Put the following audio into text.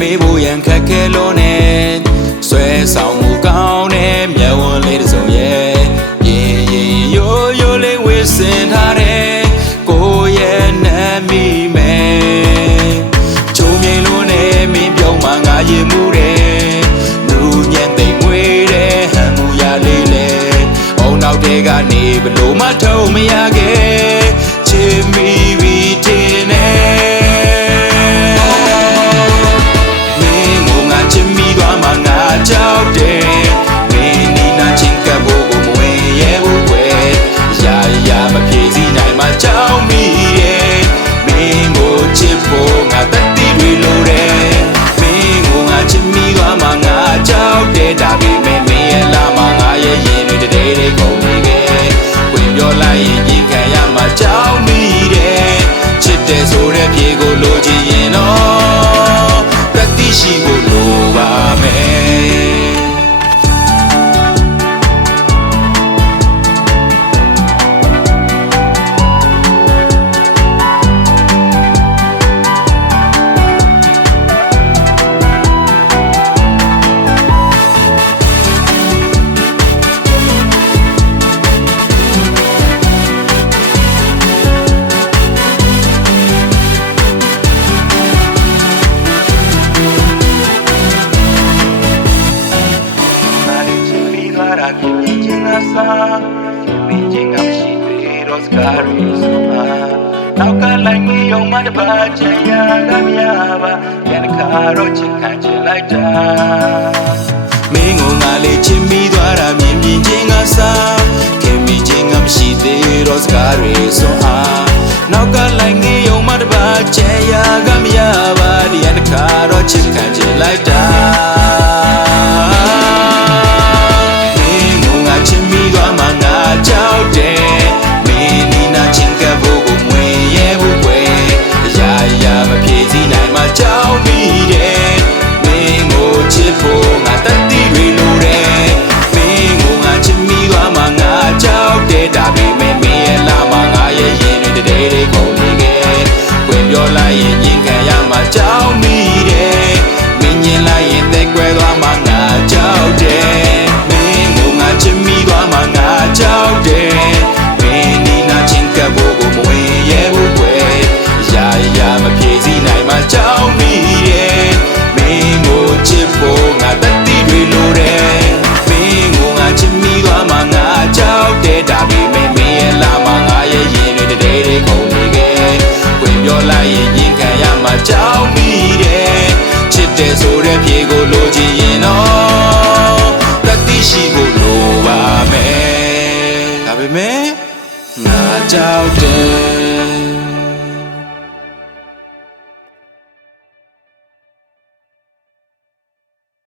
မေးဖို့ရန်ခက်ခဲလို့နဲ့ဆွဲဆောင်မှုကောင်းတဲ့မျက်ဝန်းလေးတစ်စုံရဲ့ရင်ရင်ရိုးရိုးလေးဝေစင်ထားတဲ့ကိုရဲ့နာမည်မယ်ချုံမြိန်လို့နဲ့မင်းပြုံးမှငါရင်မှုတယ်နူးညံ့သိမ်မွေးတဲ့ဟန်မူရလေးလေအုံနောက်တဲကနေဘလို့မထုံမရခဲ့ချစ်မိပြီးတင်နေကြောက်တယ်မင်းနီနာချင်းကပ်ဖို့ကိုမဝင်ရဲဘူးကွယ်ရာရာမပြေစီနိုင်မှကြောက်မိတယ်မင်းကိုချစ်ဖို့ငါတတိတွေလိုတယ်မင်းကိုငါချစ်မိသွားမှငါကြောက်တယ်ဒါပေမဲ့မင်းရဲ့လာမှငါရဲ့ရင်တွေတည်းတည်းကုန်နေခဲ့ဝင်ပြောလိုက်ရင်ညင်ခံရမှကြောက်မိတယ်ချစ်တယ်ဆိုတဲ့ပြေကိုလိုချင်ရင်တော့တတိရှိဖို့လိုပါမယ်နောက်ကလိုက်ငေးရုံမှတပါချင်ရကမရပါပြန်တစ်ခါတော့ချစ်ခံချင်လိုက်တာမင်းကိုငါလေးချစ်မိသွားတာမြင်မြင်ချင်းကစားခင်မိချင်းကမရှိသေးတော့စကားတွေဆိုအားနောက်ကလိုက်ငေးရုံမှတပါချင်ရကမရပါပြန်တစ်ခါတော့ချစ်ခံချင်လိုက်တာမင်းကိုငါချစ်မိသွားမှငါကြောက်တယ်မင်းနီနာချင်းကဖို့ကိုမဝင်ရဲဘူးကွယ်ရာရာမပြေစီနိုင်မှကြောက်မိတယ်မင်းကိုချစ်ဖို့ငါတတိတွေလိုတယ်မင်းကိုငါချစ်မိသွားမှငါကြောက်တယ်ဒါပေမဲ့မင်းရဲ့လာမှငါရဲ့ရင်တွေတည်းတည်းကုန်နေခဲ့ဝင်ပြောလိုက်ရင်ညင်ခံရမှကြောက်မိတယ်မင်းညင်လိုက်ရင်သက်ကွဲသွားမှငါကြောက်တယ်မင်းကိုငါချစ်မိသွားမှငါကြောက်တယ်မင်းနီနာချင်းကဖို့ကိုမဝင်ရဲဘူးကွယ်ရာရာမပြေစီနိုင်မှကြောက်မိတယ်မင်းကိုချစ်ဖို့ငါတတိတွေလိုတယ်မင်းကိုငါချစ်မိသွားမှငါကြောက်တယ်ဒါပေမဲ့မင်းရဲ့လာမှငါရဲ့ရင်တွေတည်းတည်းကုန်နေခဲ့ဝင်ပြောလိုက်ရင်ညင်ခံရမှကြောက်မိတယ်ချစ်တယ်ဆိုတဲ့ပြေကိုလိုချင်ရင်တော့တတိရှိဖို့လိုပါမယ်ဒါပေမဲ့ငါကြောက်တယ်